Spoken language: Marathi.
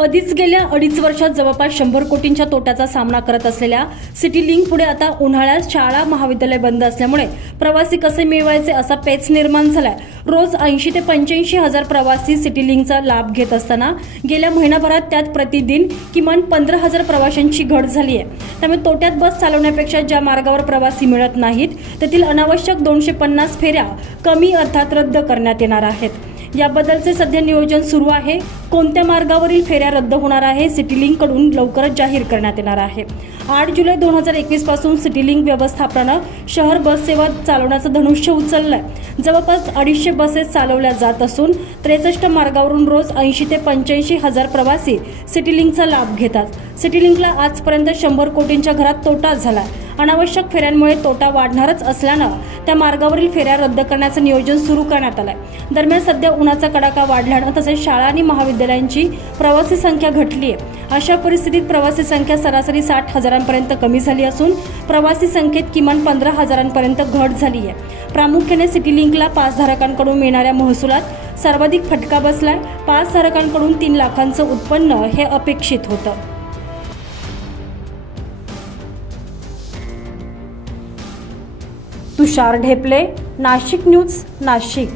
आधीच गेल्या अडीच वर्षात जवळपास शंभर कोटींच्या तोट्याचा सामना करत असलेल्या सिटी लिंक पुढे आता उन्हाळ्यात शाळा महाविद्यालय बंद असल्यामुळे प्रवासी कसे मिळवायचे असा पेच निर्माण झालाय. रोज ऐंशी ते पंच्याऐंशी हजार प्रवासी सिटी लिंकचा लाभ घेत असताना गेल्या महिनाभरात त्यात प्रतिदिन किमान पंधरा हजार प्रवाशांची घट झाली आहे त्यामुळे तोट्यात बस चालवण्यापेक्षा ज्या मार्गावर प्रवासी मिळत नाहीत तेथील अनावश्यक दोनशे पन्नास फेऱ्या कमी अर्थात रद्द करण्यात येणार आहेत. याबद्दलचे सध्या नियोजन सुरू आहे. कोणत्या मार्गावरील फेऱ्या रद्द होणार आहे? सिटीलिंककडून लवकरच जाहीर करण्यात येणार आहे. आठ जुलै दोन हजार एकवीसपासून सिटीलिंक व्यवस्थापनानं शहर बस सेवा चालवण्याचं धनुष्य उचललंय. जवळपास अडीचशे बसेस चालवल्या जात असून त्रेसष्ट मार्गावरून रोज ऐंशी ते पंच्याऐंशी हजार प्रवासी सिटीलिंकचा लाभ घेतात. सिटीलिंकला आजपर्यंत शंभर कोटींच्या घरात तोटा झाला अनावश्यक फेऱ्यांमुळे तोटा वाढणारच असल्यानं त्या मार्गावरील फेऱ्या रद्द करण्याचं नियोजन सुरू करण्यात आलंय. दरम्यान सध्या उन्हाचा कडाका वाढल्यानं तसेच शाळा आणि महाविद्यालयांची प्रवासी संख्या घटली आहे अशा परिस्थितीत प्रवासी संख्या सरासरी साठ हजारांपर्यंत कमी झाली असून प्रवासी संख्येत किमान पंधरा हजारांपर्यंत घट झाली आहे. प्रामुख्याने सिटी लिंकला पासधारकांकडून मिळणाऱ्या महसुलात सर्वाधिक फटका बसलाय. पासधारकांकडून तीन लाखांचं उत्पन्न हे अपेक्षित होतं. तुषार ढेपले नाशिक न्यूज नाशिक.